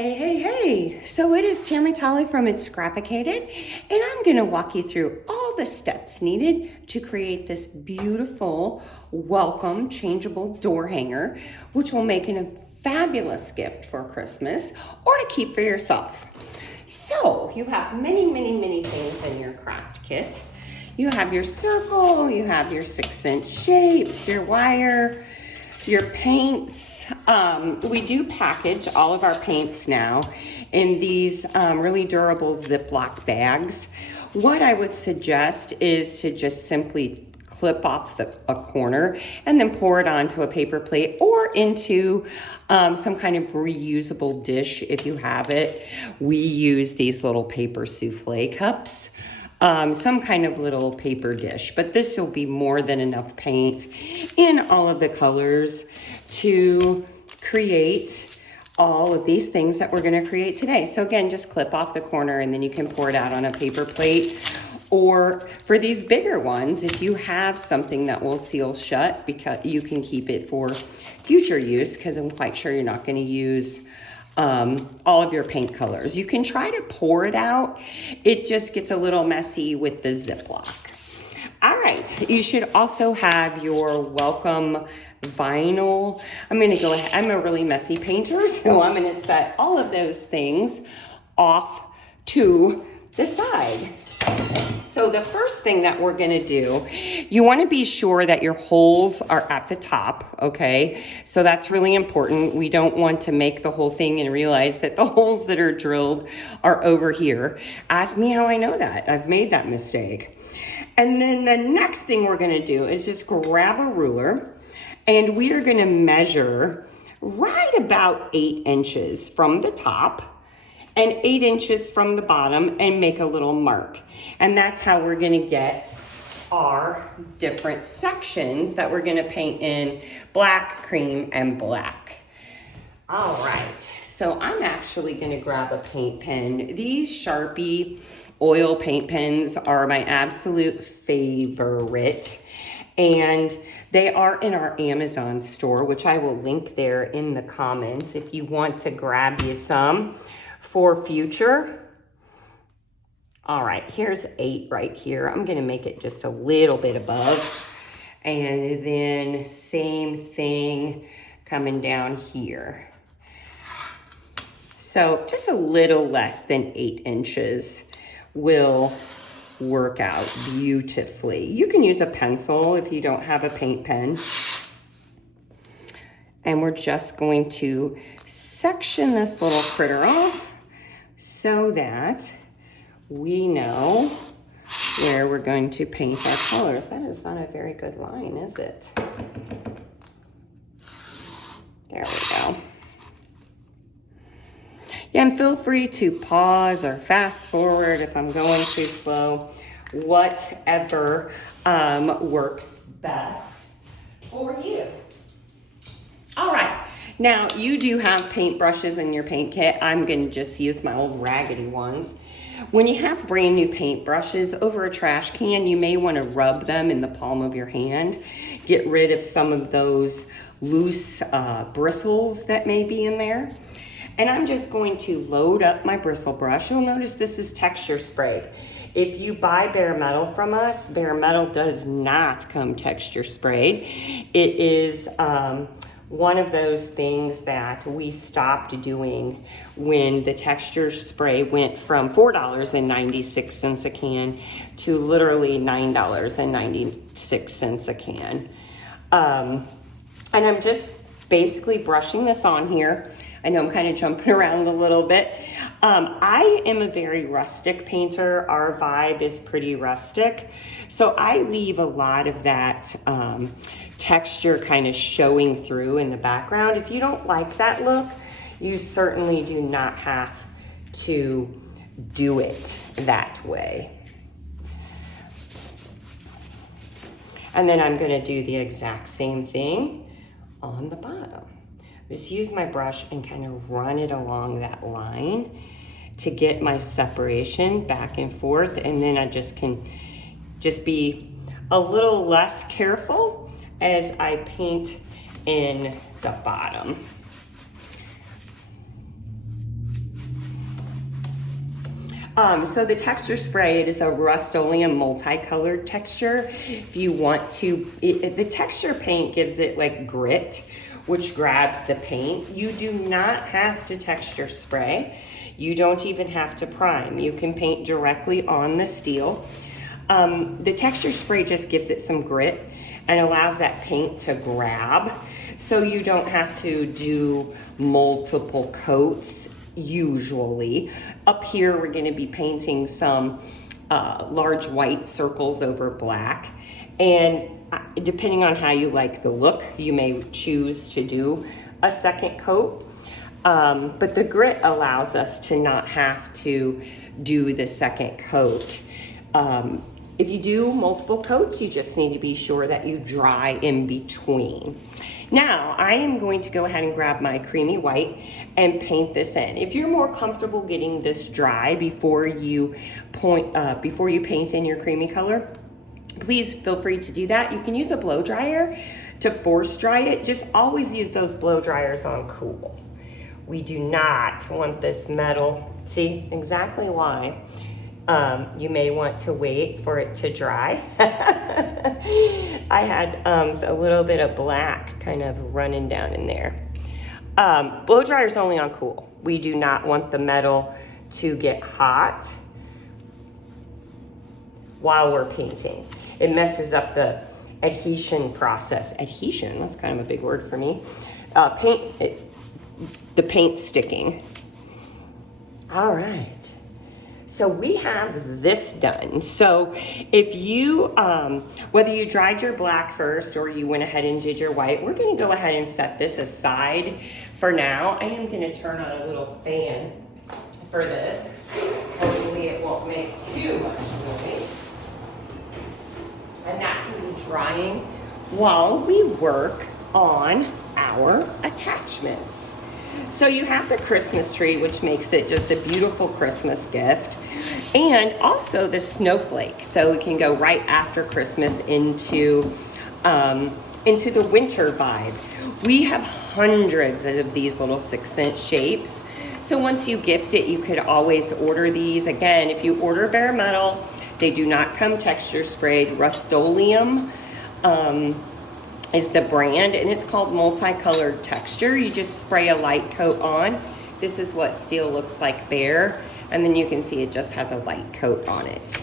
Hey. So it is Tammy Tolly from It's Scrapicated, and I'm going to walk you through all the steps needed to create this beautiful, welcome, changeable door hanger, which will make a fabulous gift for Christmas or to keep for yourself. So you have many things in your craft kit. You have your circle, you have your 6-inch shapes, your wire, your paints. We do package all of our paints now in these really durable Ziploc bags. What I would suggest is to just simply clip off a corner and then pour it onto a paper plate or into some kind of reusable dish if you have it. We use these little paper souffle cups. Some kind of little paper dish, but this will be more than enough paint in all of the colors to create all of these things that we're going to create today. So again, just clip off the corner and then you can pour it out on a paper plate. Or for these bigger ones, if you have something that will seal shut, because you can keep it for future use, because I'm quite sure you're not going to use all of your paint colors. You can try to pour it out. It just gets a little messy with the Ziploc. All right, you should also have your welcome vinyl. I'm gonna go ahead, I'm a really messy painter, so I'm gonna set all of those things off to the side. So the first thing that we're gonna do, you wanna be sure that your holes are at the top, okay? So that's really important. We don't want to make the whole thing and realize that the holes that are drilled are over here. Ask me how I know that. I've made that mistake. And then the next thing we're gonna do is just grab a ruler and we are gonna measure right about 8 inches from the top and 8 inches from the bottom and make a little mark. And that's how we're gonna get our different sections that we're gonna paint in black, cream, and black. All right, so I'm actually gonna grab a paint pen. These Sharpie oil paint pens are my absolute favorite. And they are in our Amazon store, which I will link there in the comments if you want to grab you some for future. All right, here's 8 right here. I'm gonna make it just a little bit above. And then same thing coming down here. So just a little less than 8 inches will work out beautifully. You can use a pencil if you don't have a paint pen. And we're just going to section this little critter off so that we know where we're going to paint our colors. That is not a very good line, is it? There we go. Yeah, and feel free to pause or fast forward if I'm going too slow, whatever works best for you. All right, now you do have paint brushes in your paint kit. I'm gonna just use my old raggedy ones. When you have brand new paint brushes over a trash can, you may wanna rub them in the palm of your hand, get rid of some of those loose bristles that may be in there. And I'm just going to load up my bristle brush. You'll notice this is texture sprayed. If you buy Bare Metal from us, Bare Metal does not come texture sprayed. It is one of those things that we stopped doing when the texture spray went from $4.96 a can to literally $9.96 a can. And I'm just basically brushing this on here. I know I'm kind of jumping around a little bit. I am a very rustic painter. Our vibe is pretty rustic. So I leave a lot of that texture kind of showing through in the background. If you don't like that look, you certainly do not have to do it that way. And then I'm gonna do the exact same thing on the bottom. Just use my brush and kind of run it along that line to get my separation back and forth. And then I just can just be a little less careful as I paint in the bottom. So the texture spray, it is a Rust-Oleum multicolored texture. If you want to, the texture paint gives it like grit, which grabs the paint. You do not have to texture spray. You don't even have to prime. You can paint directly on the steel. The texture spray just gives it some grit and allows that paint to grab. So you don't have to do multiple coats usually. Up here, we're gonna be painting some large white circles over black. And depending on how you like the look, you may choose to do a second coat. But the grit allows us to not have to do the second coat. If you do multiple coats, you just need to be sure that you dry in between. Now, I am going to go ahead and grab my creamy white and paint this in. If you're more comfortable getting this dry before you paint in your creamy color, please feel free to do that. You can use a blow dryer to force dry it. Just always use those blow dryers on cool. We do not want this metal. See exactly why. You may want to wait for it to dry. I had a little bit of black kind of running down in there. Blow dryer's only on cool. We do not want the metal to get hot while we're painting. It messes up the adhesion process. Adhesion, that's kind of a big word for me. The paint sticking. All right. So we have this done. So if you, whether you dried your black first or you went ahead and did your white, we're gonna go ahead and set this aside for now. I am gonna turn on a little fan for this. Hopefully it won't make too much noise. And that can be drying while we work on our attachments. So you have the Christmas tree, which makes it just a beautiful Christmas gift. And also the snowflake. So we can go right after Christmas into the winter vibe. We have hundreds of these little 6-inch shapes. So once you gift it, you could always order these. Again, if you order bare metal, they do not come texture sprayed. Rust-Oleum is the brand, and it's called multicolored texture. You just spray a light coat on. This is what steel looks like bare, and then you can see it just has a light coat on it.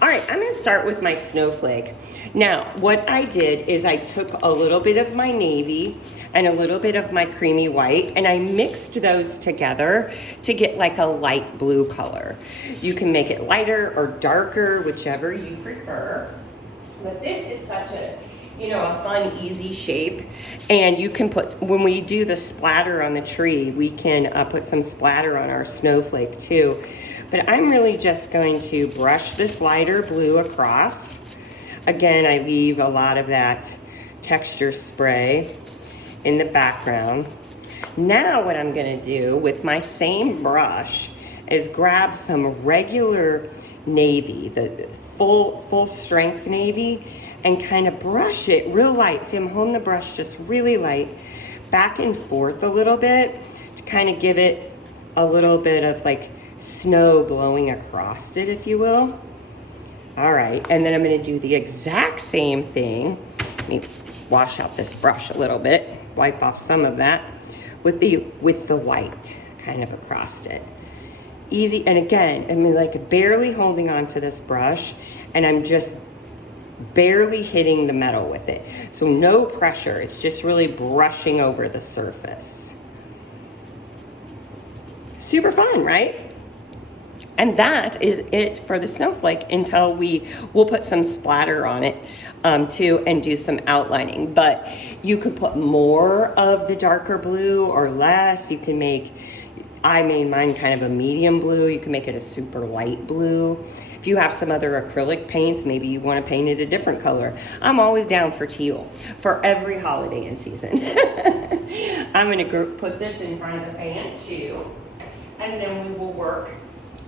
All right, I'm gonna start with my snowflake. Now, what I did is I took a little bit of my navy and a little bit of my creamy white, and I mixed those together to get like a light blue color. You can make it lighter or darker, whichever you prefer. But this is such a fun, easy shape. And you can put, when we do the splatter on the tree, we can put some splatter on our snowflake too. But I'm really just going to brush this lighter blue across. Again, I leave a lot of that texture spray in the background. Now what I'm gonna do with my same brush is grab some regular navy, the full strength navy, and kind of brush it real light. See, I'm holding the brush just really light, back and forth a little bit to kind of give it a little bit of like snow blowing across it, if you will. All right, and then I'm gonna do the exact same thing. Let me wash out this brush a little bit, wipe off some of that with the white kind of across it. Easy, and again, I'm like barely holding on to this brush, and I'm just barely hitting the metal with it. So no pressure, it's just really brushing over the surface. Super fun, right? And that is it for the snowflake until we'll put some splatter on it too and do some outlining. But you could put more of the darker blue or less. You can make, I made mine kind of a medium blue. You can make it a super light blue. If you have some other acrylic paints, maybe you want to paint it a different color. I'm always down for teal for every holiday and season. I'm going to put this in front of the fan too, and then we will work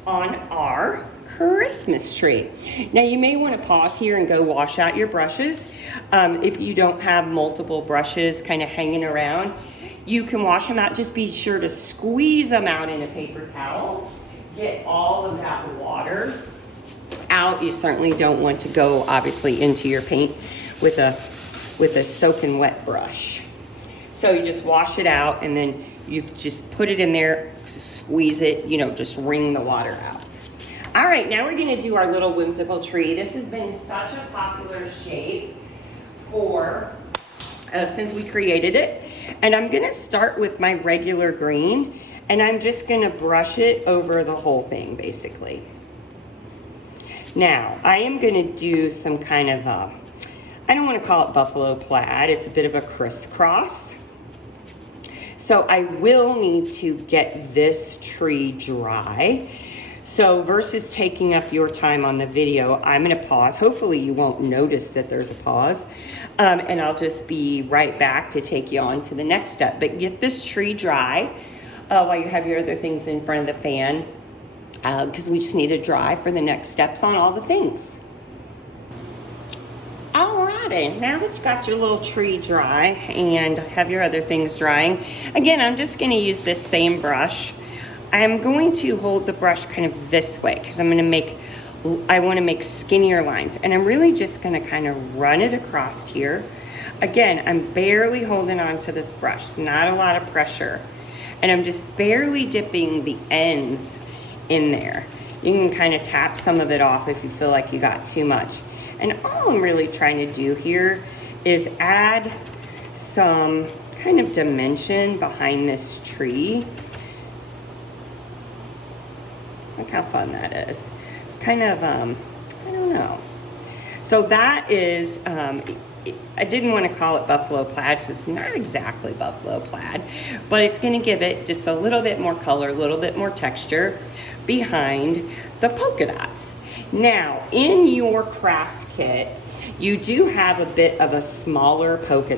on our Christmas tree. Now you may want to pause here and go wash out your brushes. If you don't have multiple brushes kind of hanging around, you can wash them out. Just be sure to squeeze them out in a paper towel get all of that water out. You certainly don't want to go obviously into your paint with a soaking wet brush. So you just wash it out and then you just put it in there, squeeze it, you know, just wring the water out. All right, now we're gonna do our little whimsical tree. This has been such a popular shape for since we created it. And I'm gonna start with my regular green and I'm just gonna brush it over the whole thing basically. Now, I am gonna do some kind of I don't wanna call it buffalo plaid, it's a bit of a crisscross. So I will need to get this tree dry. So versus taking up your time on the video, I'm gonna pause. Hopefully you won't notice that there's a pause. And I'll just be right back to take you on to the next step. But get this tree dry while you have your other things in front of the fan, because we just need to dry for the next steps on all the things. Alrighty, now that you've got your little tree dry and have your other things drying, again, I'm just gonna use this same brush. I'm going to hold the brush kind of this way because I want to make skinnier lines, and I'm really just going to kind of run it across here. Again, I'm barely holding on to this brush, so not a lot of pressure, and I'm just barely dipping the ends in there. You can kind of tap some of it off if you feel like you got too much. And all I'm really trying to do here is add some kind of dimension behind this tree. Look how fun that is. It's kind of, I don't know. So that is, I didn't want to call it buffalo plaid, so it's not exactly buffalo plaid, but it's going to give it just a little bit more color, a little bit more texture behind the polka dots. Now, in your craft kit, you do have a bit of a smaller polka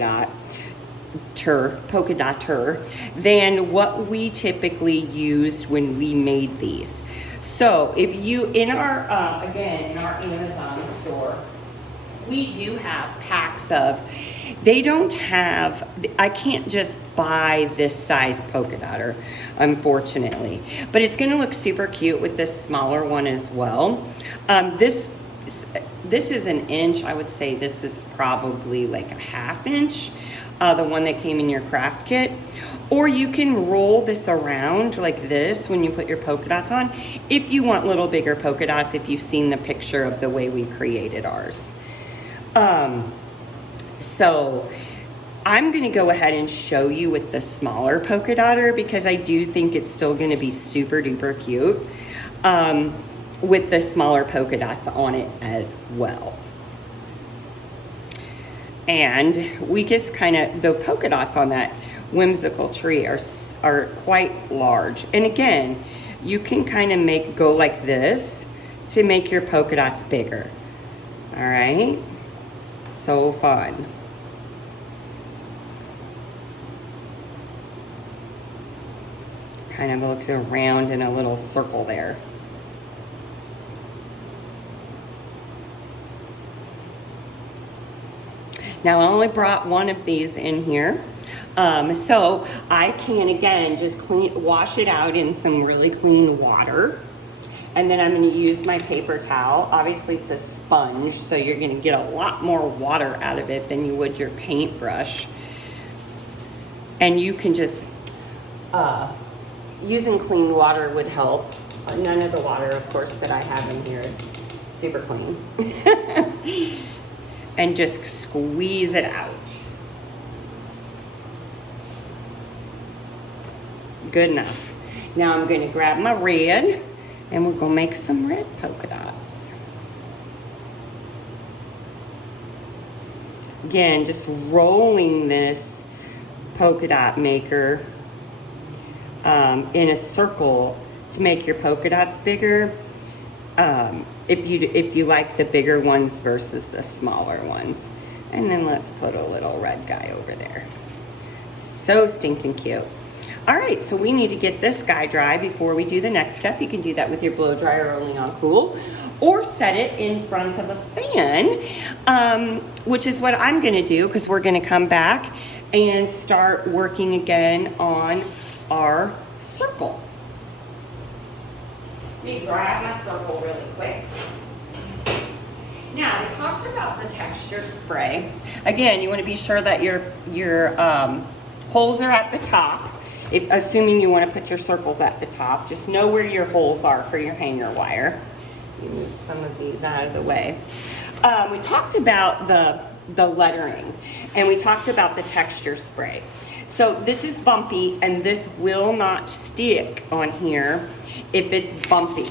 dotter than what we typically used when we made these. So if you, in our Amazon store, we do have packs of, they don't have, I can't just buy this size polka dotter, unfortunately, but it's gonna look super cute with this smaller one as well. This is an inch. I would say this is probably like a ½ inch, the one that came in your craft kit. Or you can roll this around like this when you put your polka dots on, if you want little bigger polka dots, if you've seen the picture of the way we created ours. So I'm gonna go ahead and show you with the smaller polka dotter because I do think it's still gonna be super duper cute with the smaller polka dots on it as well. And we just kind of, the polka dots on that whimsical tree are quite large. And again, you can kind of go like this to make your polka dots bigger. All right, so fun. Kind of looks around in a little circle there. Now I only brought one of these in here. So I can, again, just wash it out in some really clean water. And then I'm gonna use my paper towel. Obviously it's a sponge, so you're gonna get a lot more water out of it than you would your paintbrush. And you can just, using clean water would help. None of the water, of course, that I have in here is super clean. And just squeeze it out. Good enough. Now I'm gonna grab my red and we're gonna make some red polka dots. Again, just rolling this polka dot maker in a circle to make your polka dots bigger. If you like the bigger ones versus the smaller ones. And then let's put a little red guy over there. So stinking cute. All right, so we need to get this guy dry before we do the next step. You can do that with your blow dryer only on cool, or set it in front of a fan, which is what I'm gonna do, because we're gonna come back and start working again on our circle. Let me grab my circle really quick. Now, it talks about the texture spray. Again, you want to be sure that your holes are at the top, assuming you want to put your circles at the top. Just know where your holes are for your hanger wire. Let me move some of these out of the way. We talked about the lettering, and we talked about the texture spray. So this is bumpy, and this will not stick on here if it's bumpy.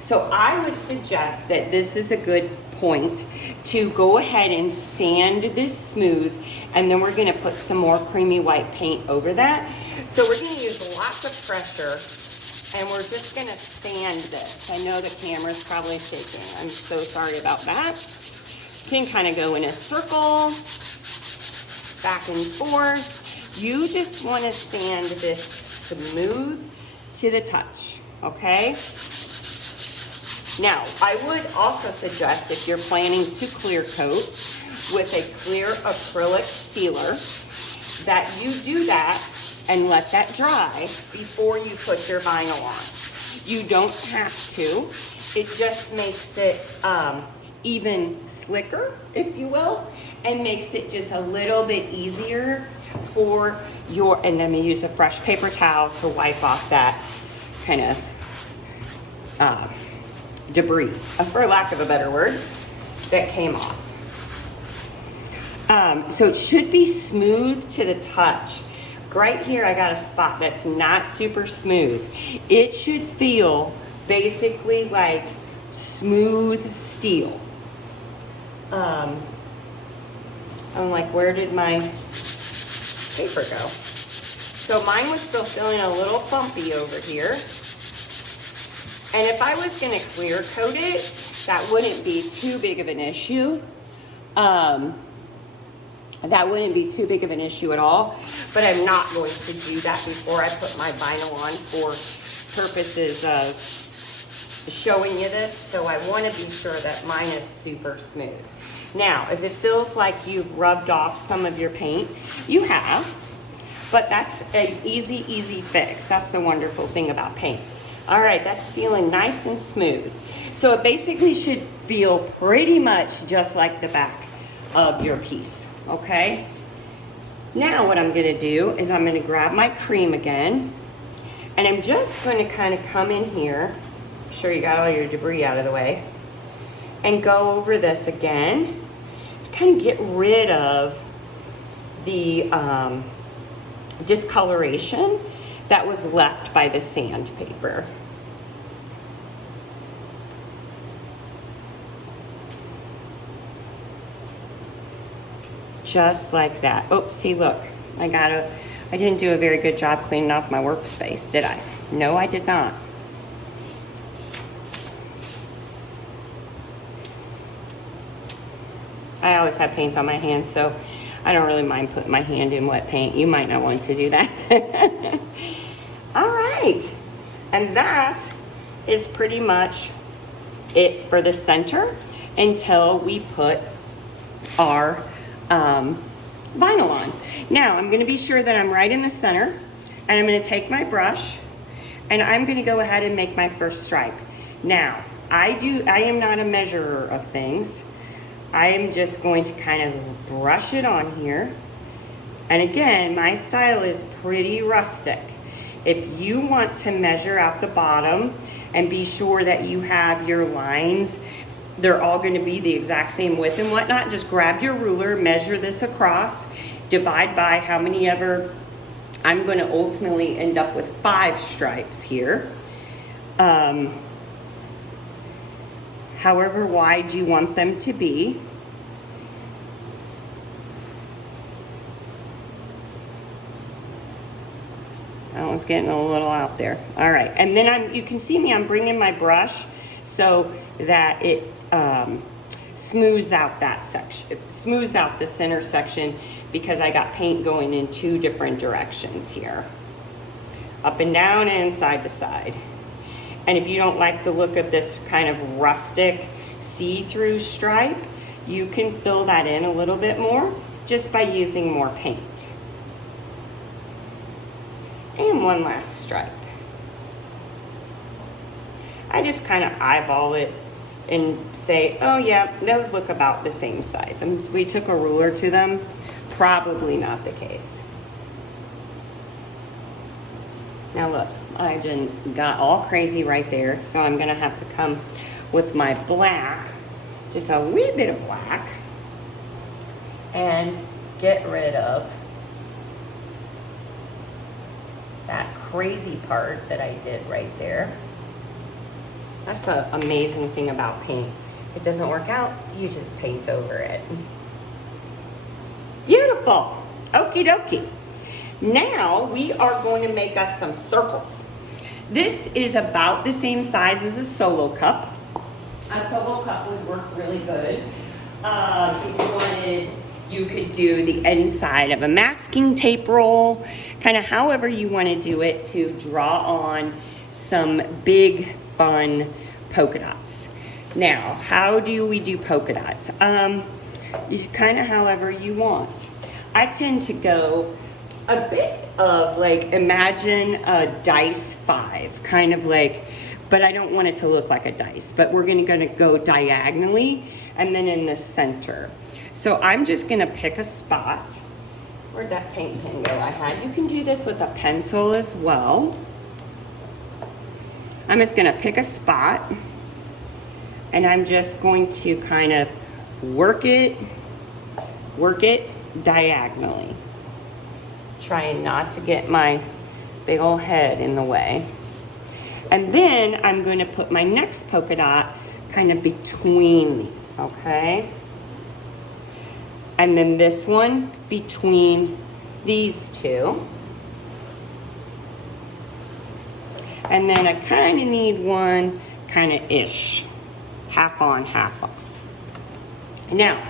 So I would suggest that this is a good point to go ahead and sand this smooth, and then we're gonna put some more creamy white paint over that. So we're gonna use lots of pressure, and we're just gonna sand this. I know the camera's probably shaking. I'm so sorry about that. You can kind of go in a circle, back and forth. You just wanna sand this smooth to the touch, okay? Now, I would also suggest, if you're planning to clear coat with a clear acrylic sealer, that you do that and let that dry before you put your vinyl on. You don't have to. It just makes it even slicker, if you will, and makes it just a little bit easier for your, and then we use a fresh paper towel to wipe off that kind of debris, for lack of a better word, that came off. So it should be smooth to the touch. Right here, I got a spot that's not super smooth. It should feel basically like smooth steel. I'm like, where did my paper go? So mine was still feeling a little bumpy over here. And if I was gonna clear coat it, that wouldn't be too big of an issue. That wouldn't be too big of an issue at all, but I'm not going to do that before I put my vinyl on for purposes of showing you this. So I wanna be sure that mine is super smooth. Now, if it feels like you've rubbed off some of your paint, you have, but that's an easy, easy fix. That's the wonderful thing about paint. All right, that's feeling nice and smooth. So it basically should feel pretty much just like the back of your piece, okay? Now what I'm gonna do is I'm gonna grab my cream again, and I'm just gonna kind of come in here, make sure you got all your debris out of the way, and go over this again, to kind of get rid of the discoloration that was left by the sandpaper. Just like that. Oh, see, look, I didn't do a very good job cleaning off my workspace, did I? No, I did not. I always have paint on my hands, so I don't really mind putting my hand in wet paint. You might not want to do that. All right, and that is pretty much it for the center until we put our vinyl on. Now, I'm gonna be sure that I'm right in the center, and I'm gonna take my brush, and I'm gonna go ahead and make my first stripe. Now, I am not a measurer of things. I am just going to kind of brush it on here. And again, my style is pretty rustic. If you want to measure out the bottom and be sure that you have your lines, they're all going to be the exact same width and whatnot, just grab your ruler, measure this across, divide by how many ever. I'm going to ultimately end up with 5 stripes here. However wide you want them to be. That one's getting a little out there. All right, and then you can see me, I'm bringing my brush so that it smooths out that section. It smooths out the center section because I got paint going in 2 different directions here. Up and down and side to side. And if you don't like the look of this kind of rustic see-through stripe, you can fill that in a little bit more just by using more paint. And one last stripe. I just kind of eyeball it and say, oh yeah, those look about the same size. And we took a ruler to them, probably not the case. Now look, I just got all crazy right there, so I'm gonna have to come with my black, just a wee bit of black, and get rid of that crazy part that I did right there. That's the amazing thing about paint. It doesn't work out, you just paint over it. Beautiful, okie dokie. Now we are going to make us some circles. This is about the same size as a Solo cup. A Solo cup would work really good. If you wanted, you could do the inside of a masking tape roll, kind of however you want to do it to draw on some big, fun polka dots. Now, how do we do polka dots? Kind of however you want. I tend to go a bit of like, imagine a dice 5, kind of like, but I don't want it to look like a dice, but we're gonna go diagonally and then in the center. So I'm just gonna pick a spot. Where'd that paint pen go I had? You can do this with a pencil as well. I'm just gonna pick a spot and I'm just going to kind of work it diagonally. Trying not to get my big old head in the way. And then I'm going to put my next polka dot kind of between these, okay? And then this one between these two. And then I kind of need one kind of ish, half on, half off. Now,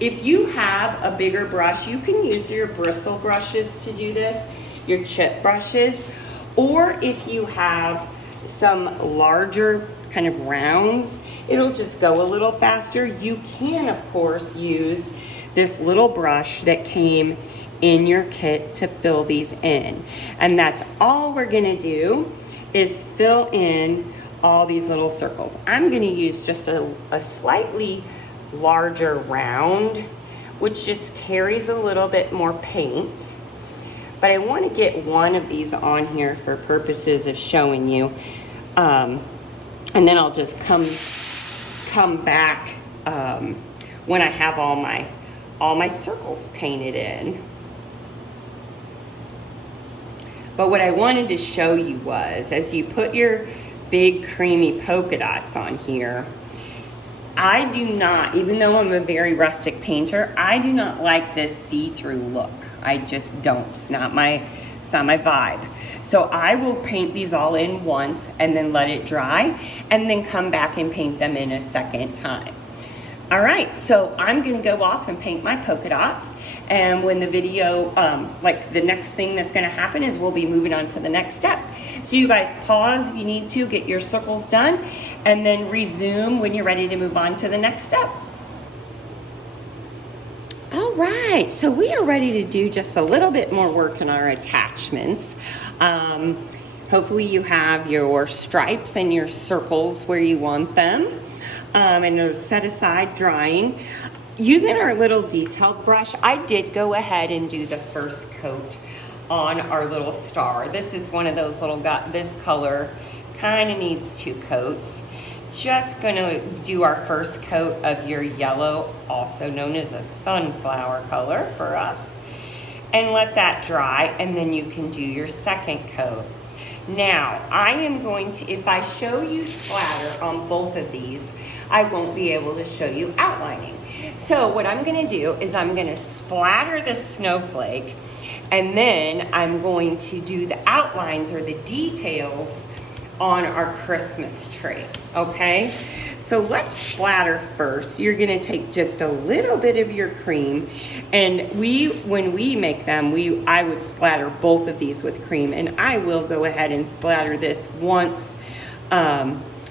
if you have a bigger brush, you can use your bristle brushes to do this, your chip brushes, or if you have some larger kind of rounds, it'll just go a little faster. You can, of course, use this little brush that came in your kit to fill these in. And that's all we're gonna do is fill in all these little circles. I'm gonna use just a slightly larger round, which just carries a little bit more paint. But I want to get one of these on here for purposes of showing you. And then I'll just come back when I have all my circles painted in. But what I wanted to show you was, as you put your big creamy polka dots on here, I do not, even though I'm a very rustic painter, I do not like this see-through look. I just don't. It's not my vibe. So I will paint these all in once and then let it dry and then come back and paint them in a second time. All right, so I'm gonna go off and paint my polka dots, and when the video, like the next thing that's gonna happen is we'll be moving on to the next step. So you guys pause if you need to, get your circles done, and then resume when you're ready to move on to the next step. All right, so we are ready to do just a little bit more work on our attachments. Hopefully you have your stripes and your circles where you want them. And they're set aside drying. Using our little detailed brush, I did go ahead and do the first coat on our little star. This is one of those little, this color kind of needs 2 coats. Just gonna do our first coat of your yellow, also known as a sunflower color for us, and let that dry, and then you can do your second coat. Now, I am going to, if I show you splatter on both of these, I won't be able to show you outlining. So what I'm gonna do is I'm gonna splatter the snowflake, and then I'm going to do the outlines or the details on our Christmas tree, okay? So let's splatter first. You're gonna take just a little bit of your cream, and when we make them, I would splatter both of these with cream, and I will go ahead and splatter this once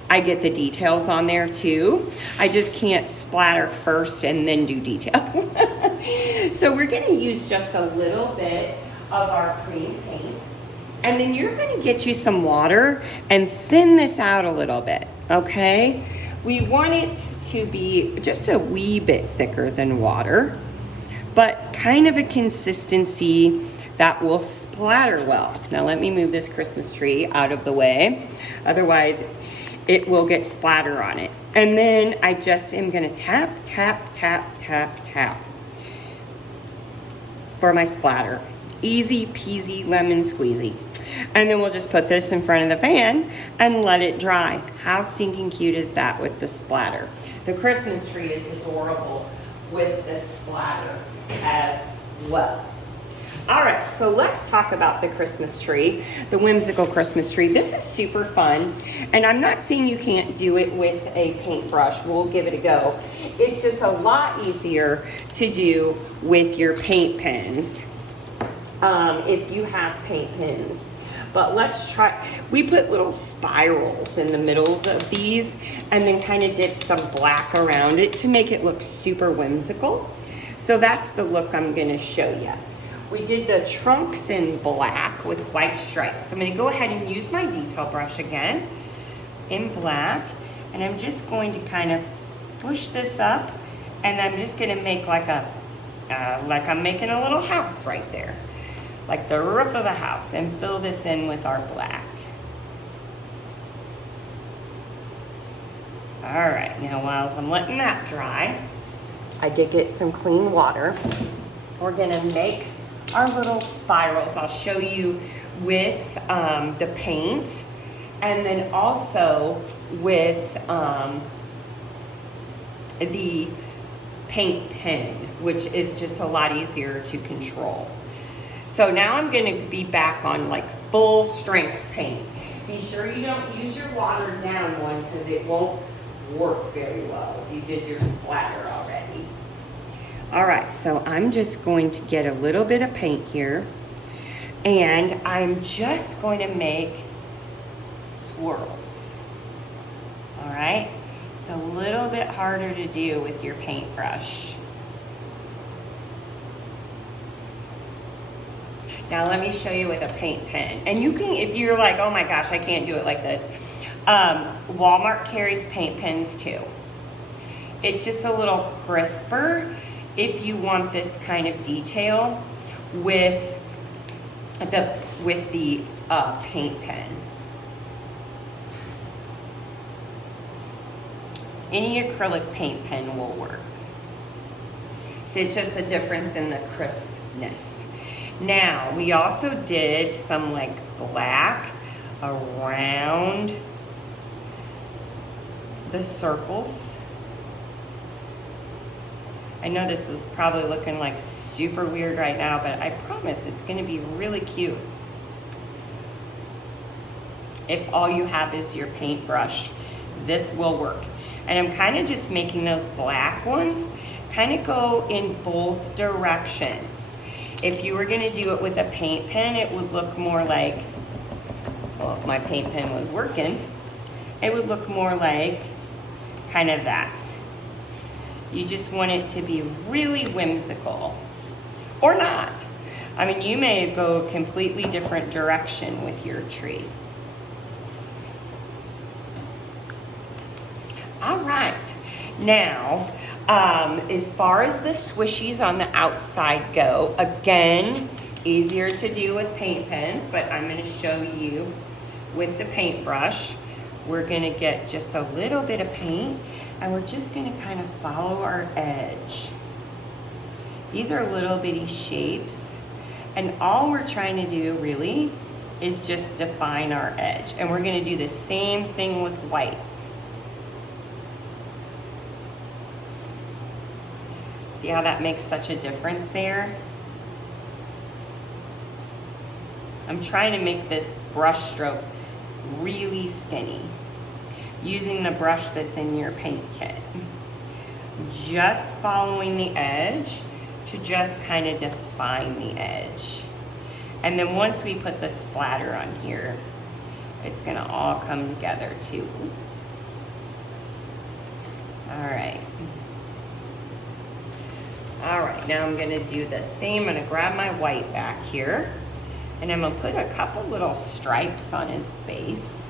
I get the details on there too. I just can't splatter first and then do details. So we're gonna use just a little bit of our cream paint, and then you're gonna get you some water and thin this out a little bit. okay? We want it to be just a wee bit thicker than water, but kind of a consistency that will splatter well. Now let me move this Christmas tree out of the way. Otherwise, it will get splatter on it. And then I just am gonna tap, tap, tap, tap, tap for my splatter. Easy peasy lemon squeezy. And then we'll just put this in front of the fan and let it dry. How stinking cute is that with the splatter? The Christmas tree is adorable with the splatter as well. All right, so let's talk about the Christmas tree, the whimsical Christmas tree. This is super fun, and I'm not saying you can't do it with a paintbrush. We'll give it a go. It's just a lot easier to do with your paint pens, if you have paint pens. But let's try, we put little spirals in the middles of these and then kind of did some black around it to make it look super whimsical. So that's the look I'm gonna show you. We did the trunks in black with white stripes. So I'm gonna go ahead and use my detail brush again in black, and I'm just going to kind of push this up, and I'm just gonna make like I'm making a little house right there, like the roof of a house, and fill this in with our black. All right, now while I'm letting that dry, I did get some clean water. We're gonna make our little spirals. I'll show you with the paint, and then also with the paint pen, which is just a lot easier to control. So now I'm gonna be back on like full strength paint. Be sure you don't use your watered down one because it won't work very well if you did your splatter already. All right, so I'm just going to get a little bit of paint here, and I'm just going to make swirls. All right, it's a little bit harder to do with your paintbrush. Now let me show you with a paint pen. And you can, if you're like, oh my gosh, I can't do it like this. Walmart carries paint pens too. It's just a little crisper if you want this kind of detail with the paint pen. Any acrylic paint pen will work. So it's just a difference in the crispness. Now, we also did some like black around the circles. I know this is probably looking like super weird right now, but I promise it's gonna be really cute. If all you have is your paintbrush, this will work. And I'm kind of just making those black ones kind of go in both directions. If you were gonna do it with a paint pen, it would look more like, well, if my paint pen was working, it would look more like kind of that. You just want it to be really whimsical, or not. I mean, you may go a completely different direction with your tree. All right, now, as far as the swishies on the outside go, again, easier to do with paint pens, but I'm gonna show you with the paintbrush. We're gonna get just a little bit of paint, and we're just gonna kind of follow our edge. These are little bitty shapes, and all we're trying to do really is just define our edge. And we're gonna do the same thing with white. See how that makes such a difference there? I'm trying to make this brush stroke really skinny using the brush that's in your paint kit. Just following the edge to just kind of define the edge. And then once we put the splatter on here, it's gonna all come together too. All right. All right, now I'm gonna do the same. I'm gonna grab my white back here, and I'm gonna put a couple little stripes on his base.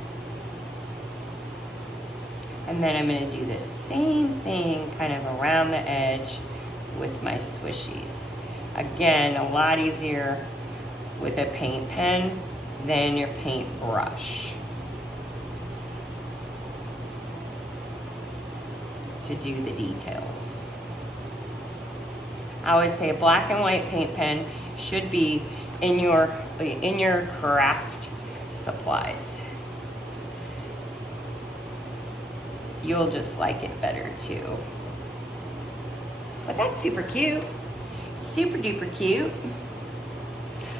And then I'm gonna do the same thing kind of around the edge with my swishies. Again, a lot easier with a paint pen than your paint brush to do the details. I always say a black and white paint pen should be in your craft supplies. You'll just like it better too. But that's super cute. Super duper cute.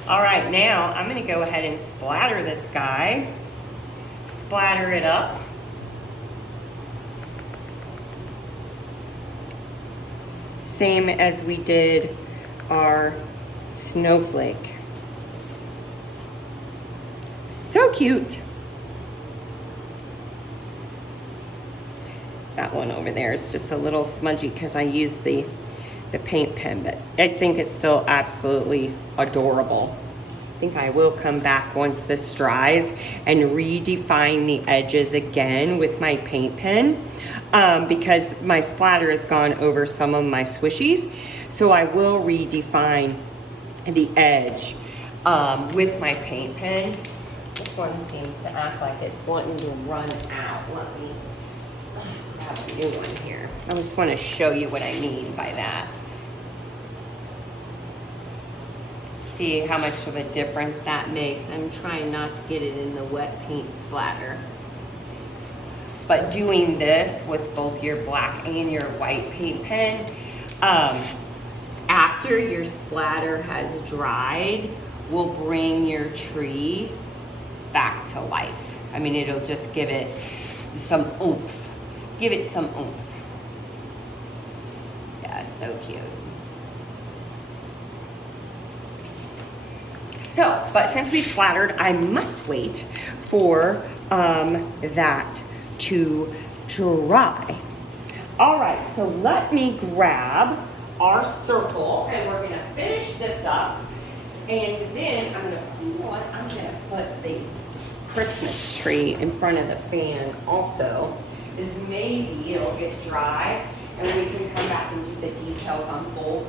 All right, now I'm gonna go ahead and splatter this guy. Splatter it up. Same as we did our snowflake. So cute. That one over there is just a little smudgy because I used the paint pen, but I think it's still absolutely adorable. I think I will come back once this dries and redefine the edges again with my paint pen because my splatter has gone over some of my swishies. So I will redefine the edge with my paint pen. This one seems to act like it's wanting to run out. Let me grab a new one here. I just want to show you what I mean by that. See how much of a difference that makes. I'm trying not to get it in the wet paint splatter. But doing this with both your black and your white paint pen, after your splatter has dried, will bring your tree back to life. I mean, it'll just give it some oomph. Give it some oomph. Yeah, so cute. So, but since we splattered, I must wait for that to dry. All right, so let me grab our circle and we're gonna finish this up. And then you know what, I'm gonna put the Christmas tree in front of the fan also, is maybe it'll get dry and we can come back and do the details on both,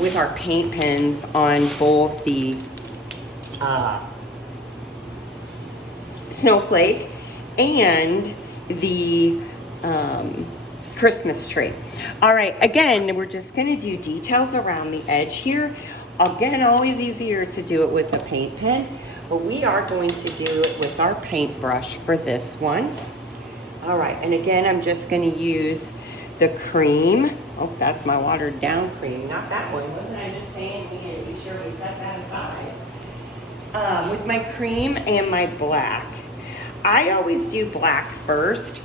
with our paint pens on both the snowflake and the Christmas tree. All right, again, we're just gonna do details around the edge here. Again, always easier to do it with a paint pen, but we are going to do it with our paintbrush for this one. All right, and again, I'm just gonna use the cream. Oh, that's my watered down cream, not that one. Wasn't I just saying we need to be sure we set that aside? With my cream and my black. I always do black first,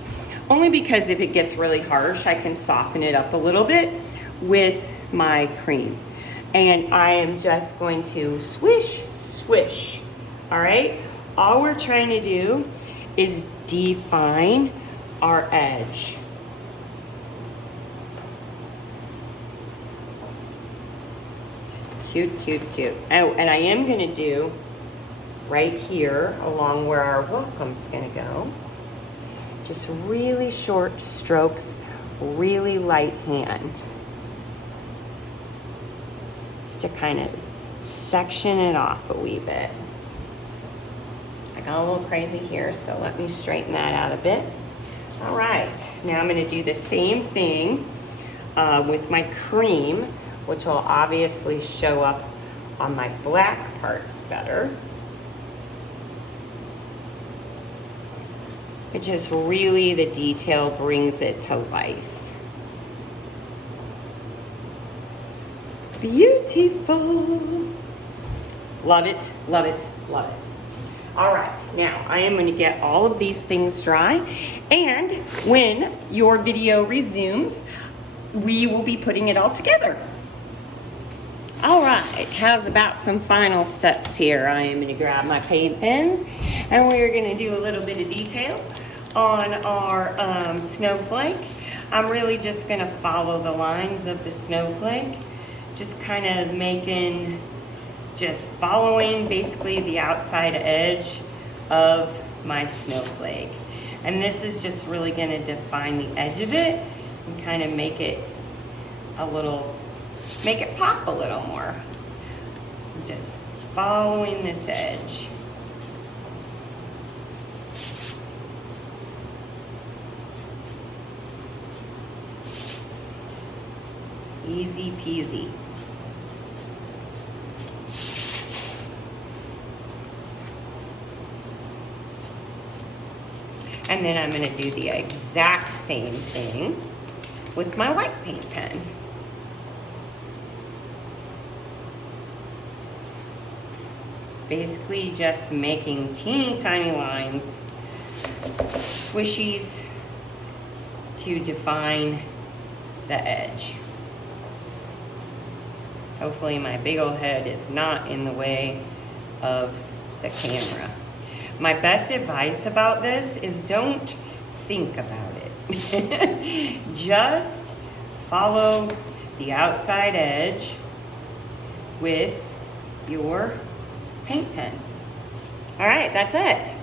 only because if it gets really harsh, I can soften it up a little bit with my cream. And I am just going to swish, swish, all right? All we're trying to do is define our edge. Cute, cute, cute. Oh, and I am gonna do right here along where our welcome's gonna go. Just really short strokes, really light hand. Just to kind of section it off a wee bit. I got a little crazy here, so let me straighten that out a bit. All right, now I'm gonna do the same thing with my cream, which will obviously show up on my black parts better. It just really, the detail brings it to life. Beautiful. Love it, love it, love it. All right, now I am gonna get all of these things dry, and when your video resumes, we will be putting it all together. All right, how's about some final steps here? I am gonna grab my paint pens and we're gonna do a little bit of detail on our snowflake. I'm really just gonna follow the lines of the snowflake, just kind of just following basically the outside edge of my snowflake. And this is just really gonna define the edge of it and kind of make it pop a little more. Just following this edge. Easy peasy. And then I'm gonna do the exact same thing with my white paint pen. Basically just making teeny tiny lines, swishies to define the edge. Hopefully my big old head is not in the way of the camera. My best advice about this is don't think about it. Just follow the outside edge with your paint pen. All right, that's it.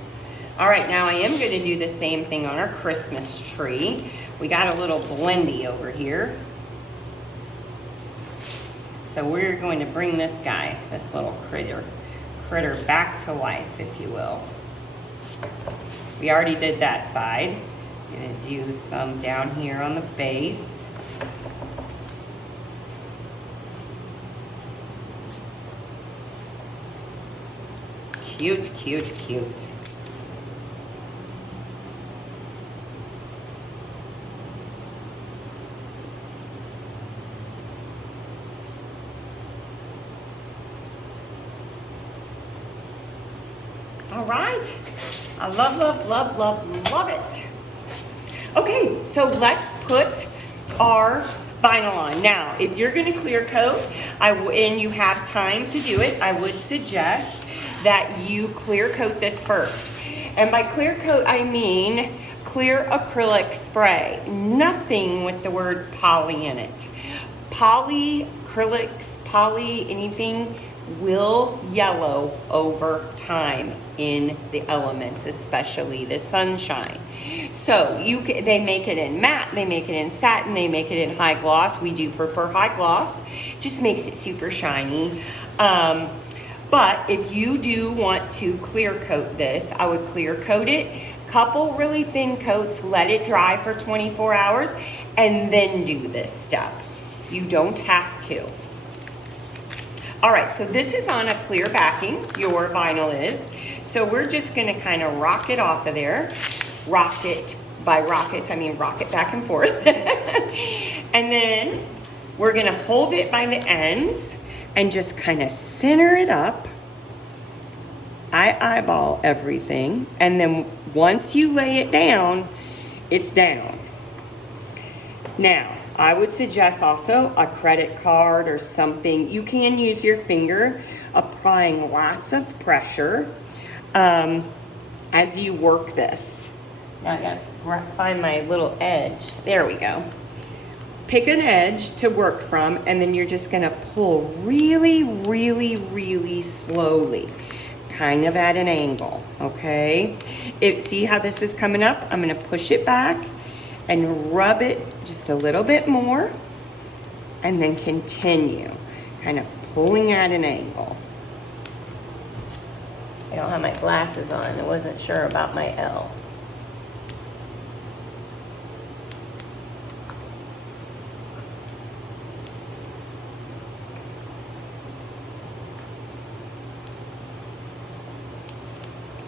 All right, now I am going to do the same thing on our Christmas tree. We got a little blendy over here. So we're going to bring this guy, this little critter back to life, if you will. We already did that side. I'm gonna do some down here on the base. Cute, cute, cute. All right, I love, love, love, love, love it. Okay, so let's put our vinyl on. Now, if you're gonna clear coat, and you have time to do it, I would suggest that you clear coat this first. And by clear coat, I mean clear acrylic spray. Nothing with the word poly in it. Poly, acrylics, poly, anything will yellow over time in the elements, especially the sunshine. So they make it in matte, they make it in satin, they make it in high gloss. We do prefer high gloss, just makes it super shiny. But if you do want to clear coat this, I would clear coat it, couple really thin coats, let it dry for 24 hours, and then do this step. You don't have to. All right, so this is on a clear backing, your vinyl is. So we're just gonna kind of rock it off of there. Rock it, by rock it, I mean rock it back and forth. And then we're gonna hold it by the ends and just kind of center it up. I eyeball everything. And then once you lay it down, it's down. Now, I would suggest also a credit card or something. You can use your finger, applying lots of pressure as you work this. Now I gotta find my little edge. There we go. Pick an edge to work from, and then you're just gonna pull really, really, really slowly, kind of at an angle, okay? See how this is coming up? I'm gonna push it back and rub it just a little bit more, and then continue, kind of pulling at an angle. I don't have my glasses on. I wasn't sure about my L.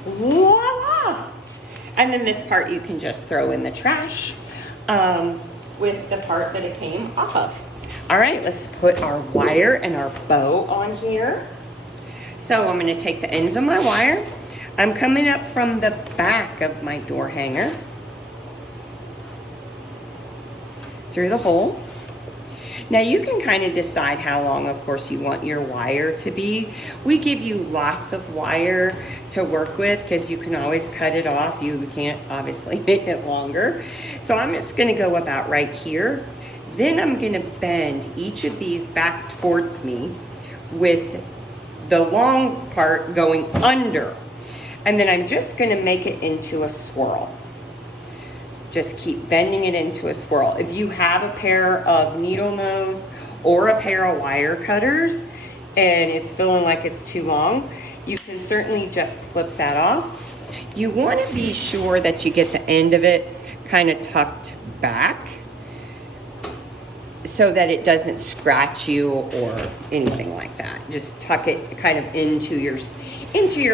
Voila! And then this part you can just throw in the trash with the part that it came off of. All right, let's put our wire and our bow on here. So I'm gonna take the ends of my wire. I'm coming up from the back of my door hanger through the hole. Now you can kind of decide how long, of course, you want your wire to be. We give you lots of wire to work with because you can always cut it off. You can't obviously make it longer. So I'm just gonna go about right here. Then I'm gonna bend each of these back towards me with the long part going under. And then I'm just gonna make it into a swirl. Just keep bending it into a swirl. If you have a pair of needle nose or a pair of wire cutters and it's feeling like it's too long, you can certainly just flip that off. You want to be sure that you get the end of it kind of tucked back so that it doesn't scratch you or anything like that. Just tuck it kind of into your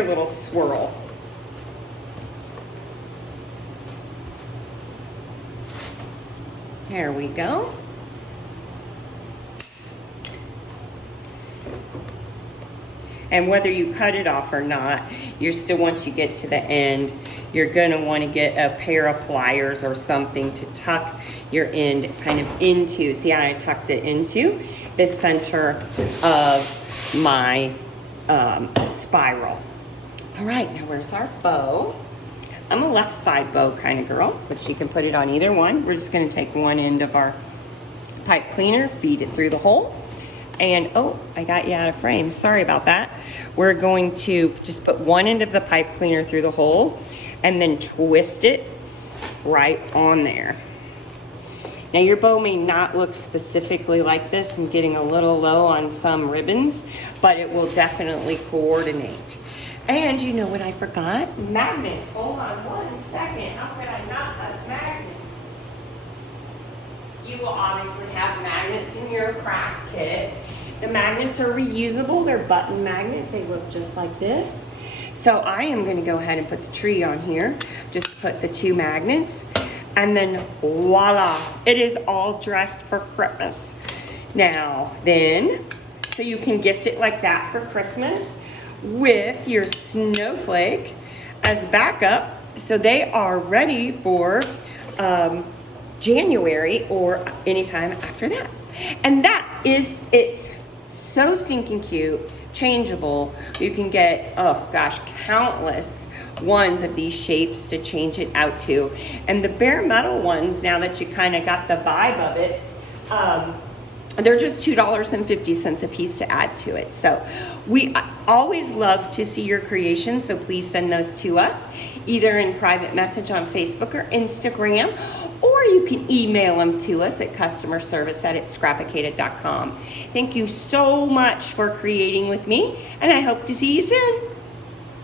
little swirl. There we go. And whether you cut it off or not, you're still, once you get to the end, you're gonna wanna get a pair of pliers or something to tuck your end kind of into. See how I tucked it into the center of my spiral. All right, now where's our bow? I'm a left side bow kind of girl, but you can put it on either one. We're just gonna take one end of our pipe cleaner, feed it through the hole. And, oh, I got you out of frame. Sorry about that. We're going to just put one end of the pipe cleaner through the hole and then twist it right on there. Now your bow may not look specifically like this. I'm getting a little low on some ribbons, but it will definitely coordinate. And you know what I forgot? Magnets. Hold on one second. How could I not have magnets? You will obviously have magnets in your craft kit. The magnets are reusable. They're button magnets. They look just like this. So I am going to go ahead and put the tree on here. Just put the 2 magnets. And then voila, it is all dressed for Christmas. Now then, so you can gift it like that for Christmas with your snowflake as backup. So they are ready for January or anytime after that. And that is it. So stinking cute, changeable. You can get, oh gosh, countless ones of these shapes to change it out to. And the bare metal ones, now that you kind of got the vibe of it, they're just $2.50 a piece to add to it. So we always love to see your creations, so please send those to us, either in private message on Facebook or Instagram, or you can email them to us at customerservice@itscrapicated.com. Thank you so much for creating with me, and I hope to see you soon.